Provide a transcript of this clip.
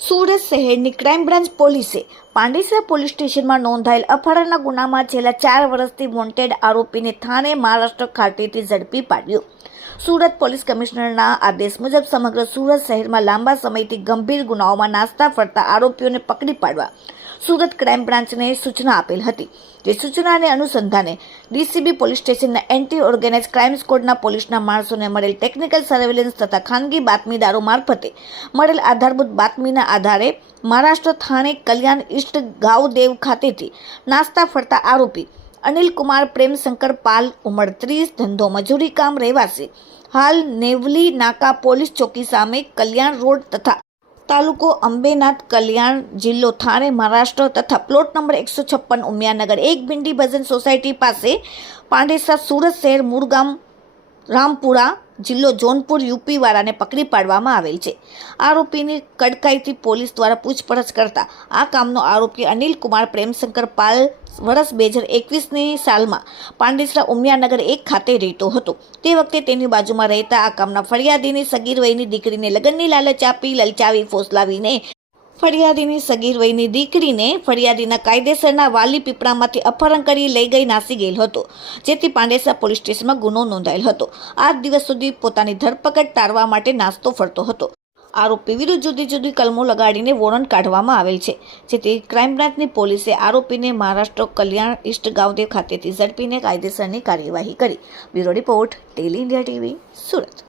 સુરત શહેરની crime branch પોલીસે Pandesara police સ્ટેશનમાં નોંધાયેલ અપહરણના ગુનામાં છેલ્લા 4 વર્ષથી વોન્ટેડ આરોપીને થાણે મહારાષ્ટ્ર ખાતેથી ઝડપી પાડ્યો। સુરત પોલીસ કમિશનરના આદેશ મુજબ સમગ્ર સુરત શહેરમાં લાંબા સમયથી ગંભીર ગુનાઓમાં નાસ્તા ફરતા આરોપીઓને પકડી પાડવા સુરત ક્રાઇમ બ્રાન્ચને સૂચના આપેલ હતી। જે સૂચનાને અનુસંધાને ડીસીબી પોલીસ સ્ટેશનના એન્ટી ઓર્ગેનાઇઝ ક્રાઇમ સ્કોડના પોલીસના માણસોને મળેલ ટેકનિકલ સર્વેલન્સ તથા ખાનગી બાતમીદારો મારફતે મળેલ આધારભૂત બાતમીના આધારે મહારાષ્ટ્ર થાણે કલ્યાણ ઈસ્ટ ગાવદેવ ખાતેથી નાસ્તા ફરતા આરોપી અનિલ કુમાર પ્રેમશંકર પાલ ઉંમર 30 ધંધો મજૂરી કામ રહેવાસી હાલ નેવલી નાકા પોલીસ ચોકી સામે કલ્યાણ રોડ તથા તાલુકો અંબેનાથ કલ્યાણ જિલ્લો થાણે મહારાષ્ટ્ર તથા પ્લોટ નંબર 156 ઉમિયાનગર 1 ભિંડી ભજન સોસાયટી પાસે પાંડેસરા સુરત શહેર મૂળગામ રામપુરા જિલ્લો જોનપુર યુપી વાળાને પકડી પાડવામાં આવેલ છે। આરોપીની કડકાઈથી પોલીસ દ્વારા પૂછપરછ કરતા આ કામનો આરોપી અનિલ કુમાર પ્રેમશંકર પાલ વર્ષ 2021ની સાલમાં પાંડેસરા ઉમિયાનગર 1 ખાતે રહેતો હતો। તે વખતે તેની બાજુમાં રહેતા આ કામના ફરિયાદીની સગીર વયની દીકરીને લગ્નની લાલચ આપી લલચાવી ફોસલાવીને ફરિયાદીની સગીર વયની દીકરીને ફરિયાદીના કાયદેસરના વાલી પીપળામાંથી અપહરણ કરી લઈ ગઈ નાસી ગયેલ હતો, જેથી પાંડેસરા પોલીસ સ્ટેશનમાં ગુનો નોંધાયેલ હતો। આ દિવસ સુધી પોતાની ધરપકડ ટાળવા માટે નાસ્તો ફરતો હતો। આરોપી વિરુદ્ધ જુદી જુદી કલમો લગાડીને વોરંટ કાઢવામાં આવેલ છે, જેથી ક્રાઇમ બ્રાન્ચની પોલીસે આરોપીને મહારાષ્ટ્ર કલ્યાણ ઈસ્ટ ગાવદેવ ખાતેથી ઝડપીને કાયદેસરની કાર્યવાહી કરી। Bureau report, daily India TV, Surat.